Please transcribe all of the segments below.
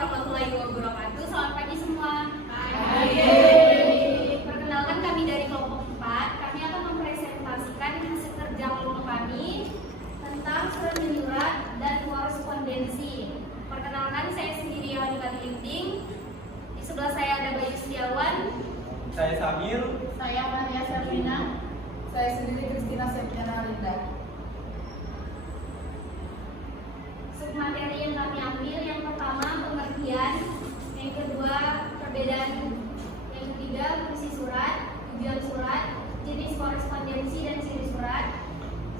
warahmatullahi wabarakatuh. Selamat pagi semua. Pagi. Perkenalkan, kami dari kelompok 4. Kami akan mempresentasikan hasil kerja kelompok kami tentang surat menyurat dan korespondensi. Perkenalkan, saya sendiri Wanita Linting. Di sebelah saya ada Bayu Setiawan. Saya Samir. Saya Maria Servina. Saya sendiri Kristina Septiana Linda. Submateri yang kami ambil, yang pertama pengertian, yang kedua perbedaan, yang ketiga fungsi surat, tujuan surat, jenis korespondensi dan ciri surat,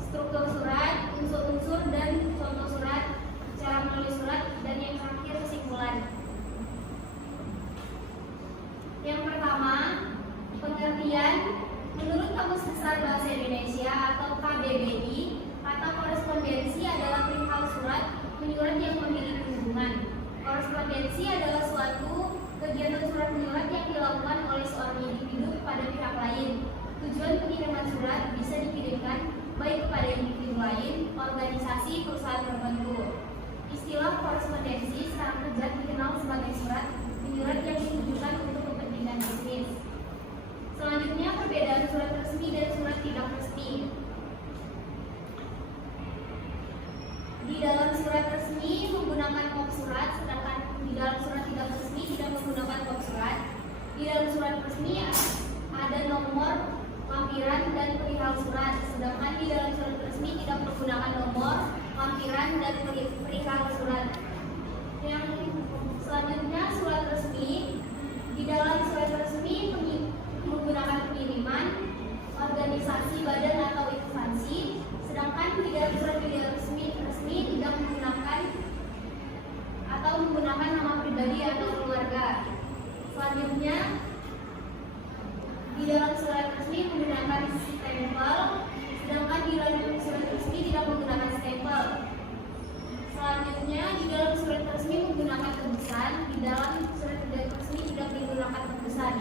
struktur surat, unsur-unsur dan contoh surat, cara menulis surat, dan yang terakhir kesimpulan. Yang pertama, pengertian. Menurut Kamus Besar Bahasa Indonesia atau KBBI, kata korespondensi adalah perihal surat menyurat yang memiliki hubungan. Korespondensi adalah suatu kegiatan surat menyurat yang dilakukan oleh seorang individu kepada pihak lain. Tujuan pengiriman surat bisa dikirimkan baik kepada individu lain, organisasi, perusahaan tertentu. Istilah korespondensi secara kerja dikenal sebagai surat menyurat yang ditujukan untuk kepentingan bisnis. Selanjutnya, perbedaan surat resmi dan surat tidak resmi. Di dalam surat resmi menggunakan kop surat, sedangkan di dalam surat tidak resmi tidak menggunakan kop surat. Di dalam surat resmi ada nomor, lampiran, dan perihal surat, sedangkan di dalam surat resmi tidak menggunakan nomor, lampiran, dan perihal surat. Yang selanjutnya, surat resmi. Di dalam surat resmi menggunakan pengiriman, organisasi, badan, atau instansi, sedangkan di dalam surat tidak resmi tidak menggunakan atau menggunakan nama pribadi atau keluarga. Selanjutnya, di dalam surat resmi menggunakan stempel, sedangkan di dalam surat resmi tidak menggunakan stempel. Selanjutnya, di dalam surat resmi menggunakan tebusan, di dalam surat tidak resmi tidak menggunakan tebusan.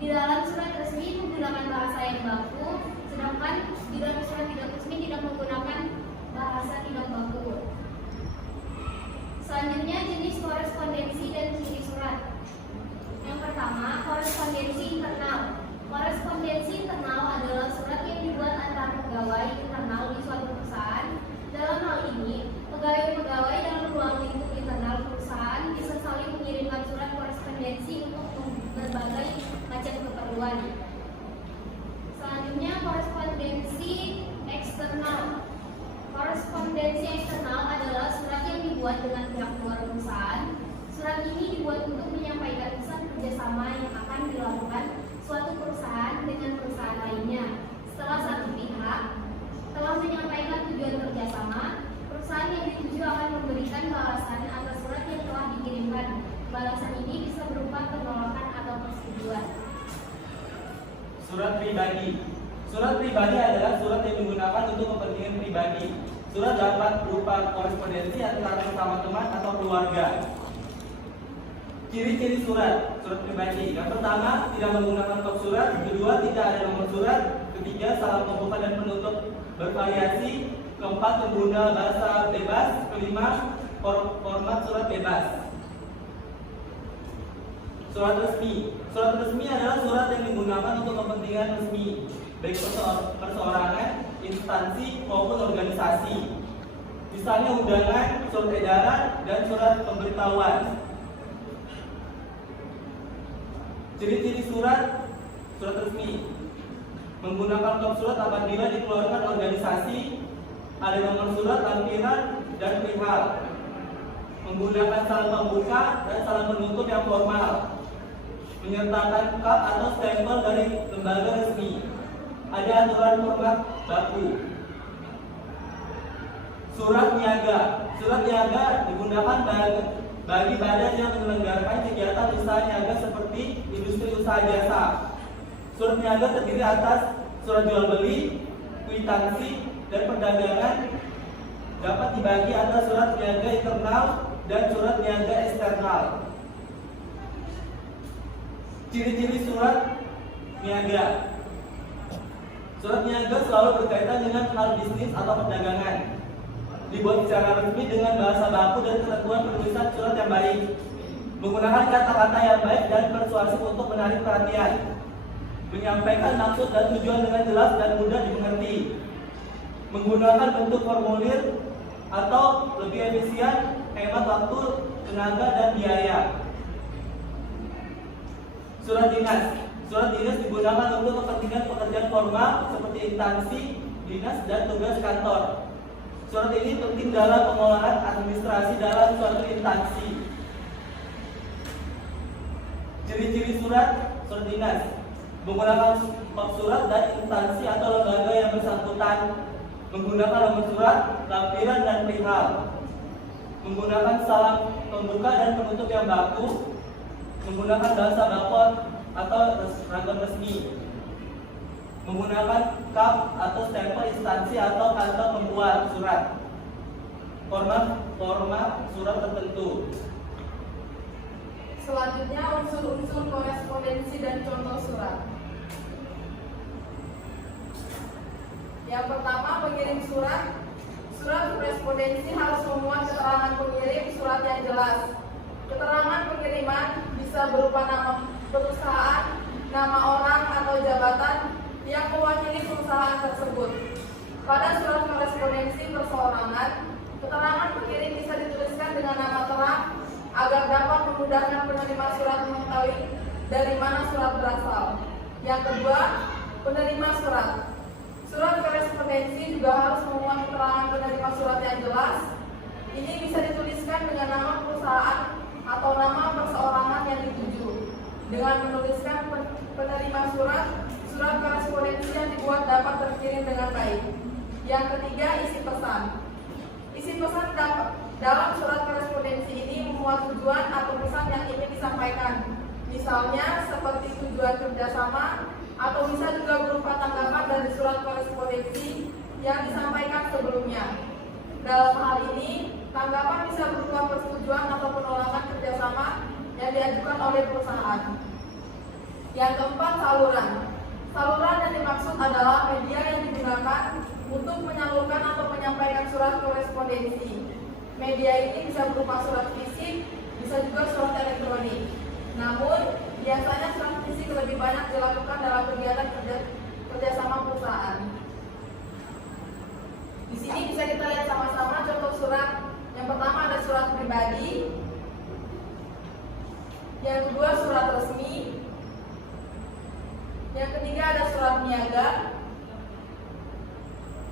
Di dalam surat resmi menggunakan bahasa yang baku, sedangkan di dalam surat tidak resmi tidak menggunakan bahasa tidak baku. Selanjutnya, jenis korespondensi dan ciri surat. Yang pertama, korespondensi internal. Korespondensi internal adalah surat yang dibuat antara pegawai internal di suatu perusahaan. Dalam hal ini, pegawai-pegawai dalam ruang lingkup internal perusahaan bisa saling mengirimkan surat korespondensi untuk berbagai macam keperluan. Selanjutnya, korespondensi eksternal. Korespondensi eksternal adalah surat yang dibuat dengan pihak luar perusahaan. Surat ini dibuat untuk menyampaikan pesan kerjasama yang akan dilakukan suatu perusahaan dengan perusahaan lainnya. Setelah satu pihak telah menyampaikan tujuan kerjasama, perusahaan yang dituju akan memberikan balasan atas surat yang telah dikirimkan. Balasan ini bisa berupa penolakan atau persetujuan. Surat pribadi. Surat pribadi adalah surat yang digunakan untuk kepentingan pribadi. Surat dapat berupa korespondensi antara sesama teman atau keluarga. Ciri-ciri surat pribadi. Yang pertama, tidak menggunakan kop surat. Kedua, tidak ada nomor surat. Ketiga, salah pembuka dan penutup bervariasi. Keempat, pengguna bahasa bebas. Kelima, format surat bebas. Surat resmi. Surat resmi adalah surat yang digunakan untuk kepentingan resmi, baik perseorangan, instansi maupun organisasi. Misalnya undangan, surat edaran, dan surat pemberitahuan. Ciri-ciri surat resmi. Menggunakan kop surat apabila dikeluarkan organisasi, ada nomor surat, lampiran, dan perihal. Menggunakan salam pembuka dan salam penutup yang formal. Menyertakan kap atau stempel dari lembaga resmi. Ada aturan format baku. Surat niaga. Surat niaga digunakan bagi badan yang menyelenggarakan kegiatan usaha niaga seperti industri usaha jasa. Surat niaga terdiri atas surat jual beli, kwitansi, dan perdagangan. Dapat dibagi atas surat niaga internal dan surat niaga eksternal. Ciri-ciri surat niaga. Surat niaga selalu berkaitan dengan hal bisnis atau perdagangan. Dibuat secara resmi dengan bahasa baku dan ketentuan penulisan surat yang baik. Menggunakan kata-kata yang baik dan persuasif untuk menarik perhatian. Menyampaikan maksud dan tujuan dengan jelas dan mudah dimengerti. Menggunakan bentuk formulir atau lebih efisien, hemat waktu, tenaga, dan biaya. Surat dinas. Surat dinas digunakan untuk kepentingan pekerjaan formal seperti instansi, dinas, dan tugas kantor. Surat ini penting dalam pengolahan administrasi dalam suatu instansi. Ciri-ciri surat dinas: menggunakan kop surat dan instansi atau lembaga yang bersangkutan, menggunakan nomor surat, lampiran, dan perihal, menggunakan salam pembuka dan penutup yang baku, menggunakan bahasa bakon atau ragam resmi, menggunakan kap atau stempel instansi atau kantor pembuat surat, format surat tertentu. Selanjutnya unsur-unsur korespondensi dan contoh surat. Yang pertama, pengirim surat. Surat korespondensi harus memuat keterangan pengirim surat yang jelas. Keterangan pengiriman bisa berupa nama perusahaan, nama orang atau jabatan yang mewakili perusahaan tersebut. Pada surat korespondensi perseorangan, keterangan pengirim bisa dituliskan dengan nama terang agar dapat memudahkan penerima surat mengetahui dari mana surat berasal. Yang kedua, penerima surat. Surat korespondensi juga harus memuat keterangan penerima surat yang jelas. Ini bisa dituliskan dengan nama perusahaan atau nama perseorangan yang dituju. Dengan menuliskan penerima surat, surat korespondensi yang dibuat dapat terkirim dengan baik. Yang ketiga, isi pesan. Isi pesan dalam surat korespondensi ini memuat tujuan atau pesan yang ingin disampaikan. Misalnya seperti tujuan kerjasama, atau bisa juga berupa tanggapan dari surat korespondensi yang disampaikan sebelumnya. Dalam hal ini, tanggapan bisa berupa persetujuan atau penolakan kerjasama yang diajukan oleh perusahaan. Yang keempat, saluran. Saluran yang dimaksud adalah media yang digunakan untuk menyalurkan atau menyampaikan surat korespondensi. Media ini bisa berupa surat fisik, bisa juga surat elektronik. Namun, biasanya surat fisik lebih banyak dilakukan dalam kegiatan kerjasama perusahaan. Di sini bisa kita lihat sama-sama contoh surat. Yang pertama ada surat pribadi, yang kedua surat resmi, yang ketiga ada surat niaga,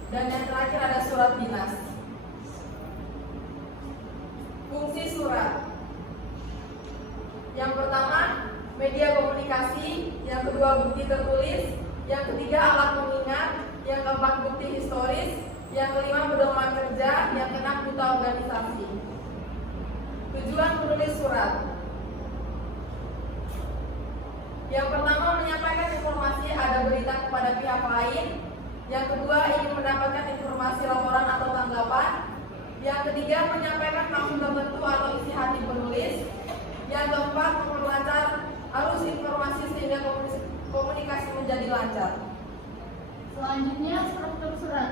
dan yang terakhir ada surat dinas. Fungsi surat. Yang pertama, media komunikasi, yang kedua bukti tertulis, yang ketiga alat pengingat, yang keempat bukti historis, yang kelima pedoman kerja, yang keenam duta organisasi. Tujuan menulis surat. Yang pertama, menyampaikan informasi ada berita kepada pihak lain. Yang kedua, ingin mendapatkan informasi laporan atau tanggapan. Yang ketiga, menyampaikan maksud tertentu atau isi hati penulis. Yang keempat, memperlancar arus informasi sehingga komunikasi menjadi lancar. Selanjutnya, struktur surat.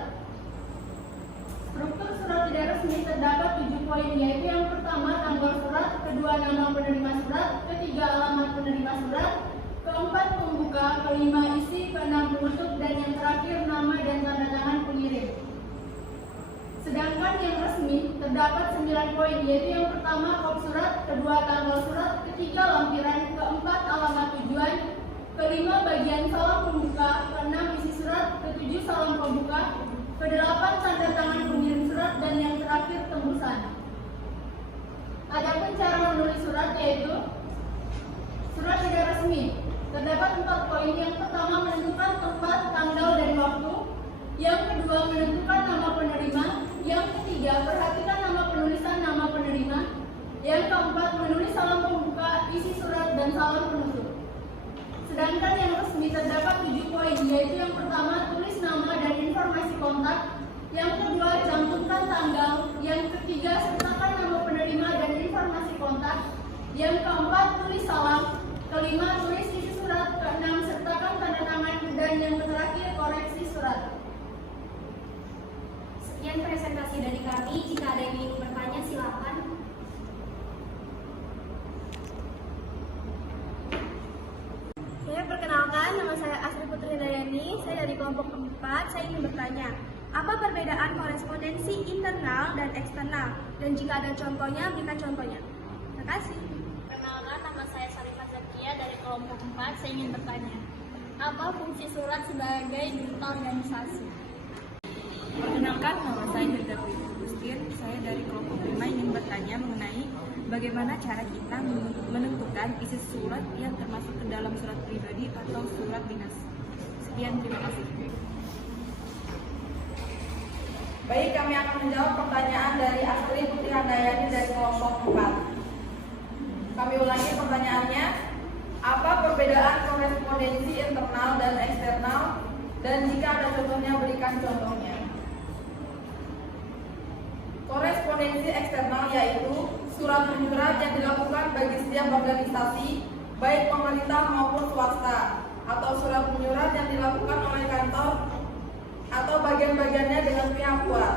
Struktur surat tidak resmi terdapat 7 poin, yaitu yang pertama tanggal surat, kedua nama penerima surat, ketiga alamat penerima surat, keempat pembuka, kelima isi, keenam penutup, dan yang terakhir nama dan tanda tangan pengirim. Sedangkan yang resmi terdapat 9 poin, yaitu yang pertama kop surat, kedua tanggal surat, ketiga lampiran, keempat alamat tujuan, kelima bagian salam pembuka, keenam isi surat, ketujuh salam pembuka, kedelapan tanda tangan pengirim surat, dan yang terakhir tembusan. Adapun cara menulis surat yaitu surat tidak resmi. Terdapat 4 poin. Yang pertama menentukan tempat, tanggal, dan waktu. Yang kedua menentukan nama penerima. Yang ketiga perhatikan nama penulisan nama penerima. Yang keempat menulis salam pembuka, isi surat, dan salam penutup. Sedangkan yang resmi terdapat 7 poin, yaitu yang pertama tulis nama dan informasi kontak. Yang kedua cantumkan tanggal. Yang ketiga sertakan nama penerima dan informasi kontak. Yang keempat tulis salam. Kelima tulis isi surat. Keenam sertakan tanda tangan. Dan yang terakhir koreksi surat. Sekian presentasi dari kami. Jika ada yang ingin bertanya silakan. saya Asri Putri Handayani, saya dari kelompok 4. Saya ingin bertanya, apa perbedaan korespondensi internal dan eksternal? Dan jika ada contohnya, berikan contohnya. Terima kasih. Perkenalkan, nama saya Sarifah Zakia dari kelompok 4. Saya ingin bertanya, apa fungsi surat sebagai berita organisasi? Perkenalkan, nama saya Hilda Agustin. Saya dari kelompok 5 ingin bertanya mengenai bagaimana cara kita menentukan isi surat yang termasuk ke dalam surat pribadi atau surat dinas. Sekian, terima kasih. Baik, kami akan menjawab pertanyaan dari Astri Putri Handayani dari kelompok 4. Kami ulangi pertanyaannya. Apa perbedaan korespondensi internal dan eksternal? Dan jika ada contohnya, berikan contohnya. Korespondensi eksternal yaitu surat menyurat yang dilakukan bagi setiap organisasi, baik pemerintah maupun swasta, atau surat menyurat yang dilakukan oleh kantor atau bagian-bagiannya dengan pihak luar.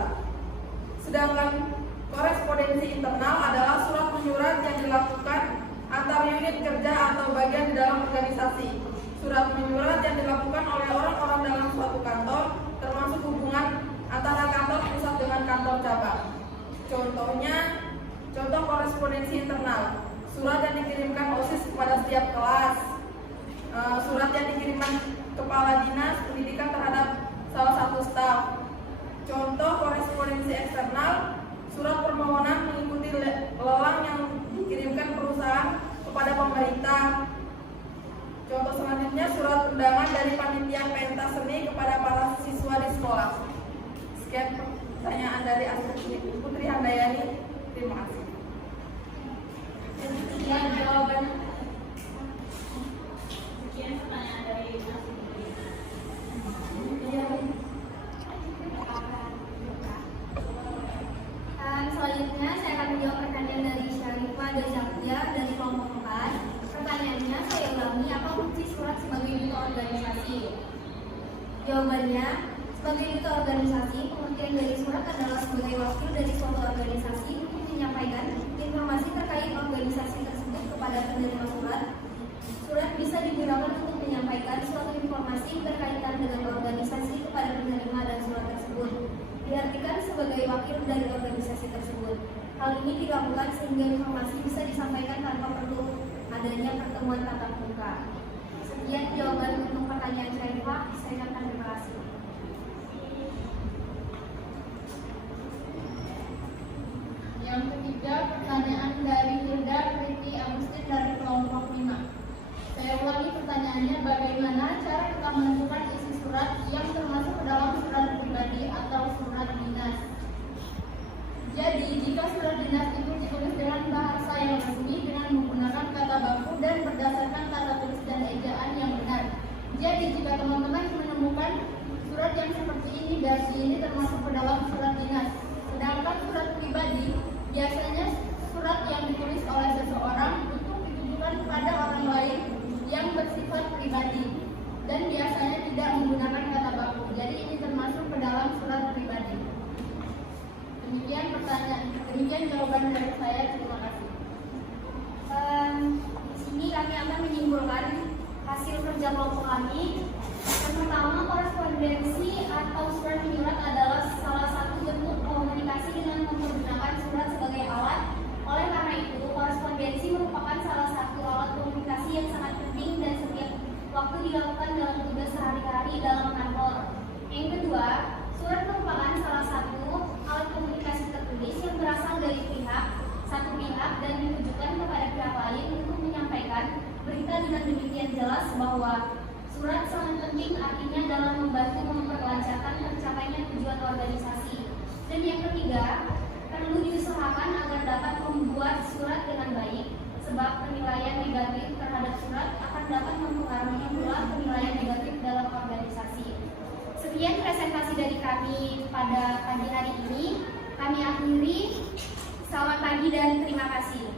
Sedangkan korespondensi internal adalah surat menyurat yang dilakukan antar unit kerja atau bagian di dalam organisasi. Surat menyurat yang dilakukan oleh orang-orang dalam suatu kantor, termasuk hubungan antara kantor pusat dengan kantor cabang. Contoh korespondensi internal, surat yang dikirimkan OSIS kepada setiap kelas, surat yang dikirimkan kepala dinas pendidikan terhadap salah satu staf. Contoh korespondensi eksternal, surat permohonan mengikuti lelang yang dikirimkan perusahaan kepada pemerintah. Contoh selanjutnya, surat undangan dari panitia pentas seni kepada para siswa di sekolah. Sekian pertanyaan dari Astri Putri Handayani. Terima kasih. Sekian jawabannya. Sekian pertanyaan dari Selanjutnya saya akan menjawab pertanyaan dari Syarifah Zakia dari kelompok 4. Pertanyaannya saya ulangi, apa fungsi surat sebagai duta organisasi? Jawabannya, sebagai duta organisasi, pengertian dari surat adalah sebagai wakil dari suatu organisasi untuk menyampaikan informasi terkait organisasi tersebut kepada penerima surat. Surat bisa digunakan untuk menyampaikan suatu informasi berkaitan dengan organisasi kepada penerima dan surat tersebut. Diartikan sebagai wakil dari organisasi tersebut. Hal ini dilakukan sehingga informasi bisa disampaikan tanpa perlu adanya pertemuan tatap muka. Sekian jawaban untuk pertanyaan Syarifah. Saya akan terima kasih. Yang ketiga, pertanyaan dari Hilda Priti Agustin dari kelompok 5. Saya ulangi pertanyaannya, bagaimana cara kita menentukan isi surat yang termasuk ke dalam surat pribadi atau surat dinas? Jadi, jika surat dinas itu ditulis dengan bahasa yang resmi dengan menggunakan kata baku dan berdasarkan tata tulis dan ejaan yang benar. Jadi, jika teman-teman menemukan surat yang seperti ini, berarti ini termasuk ke dalam surat dinas. Sedangkan surat pribadi biasanya surat yang ditulis oleh seseorang untuk ditujukan kepada orang lain yang bersifat pribadi dan biasanya tidak menggunakan kata baku. Jadi ini termasuk ke dalam surat pribadi. Demikian jawaban dari saya. Terima kasih. Di sini kami akan menyimpulkan hasil kerja kelompok kami. Yang pertama, korespondensi atau surat menyurat adalah salah satu bentuk komunikasi dengan menggunakan surat sebagai alat. Oleh karena itu, korespondensi merupakan salah satu alat komunikasi yang sangat penting dan setiap waktu dilakukan dalam tugas sehari-hari dalam kantor. Yang kedua, surat merupakan salah satu alat komunikasi tertulis yang berasal dari satu pihak dan ditujukan kepada pihak lain untuk menyampaikan berita dengan demikian jelas bahwa surat sangat penting, artinya dalam membantu memperlancarkan tercapainya tujuan organisasi. Dan yang ketiga, perlu diusahakan agar dapat membuat surat dengan baik, sebab penilaian negatif terhadap surat akan dapat mempengaruhi pula penilaian negatif dalam organisasi. Sekian presentasi dari kami pada pagi hari ini. Kami akhiri. Selamat pagi dan terima kasih.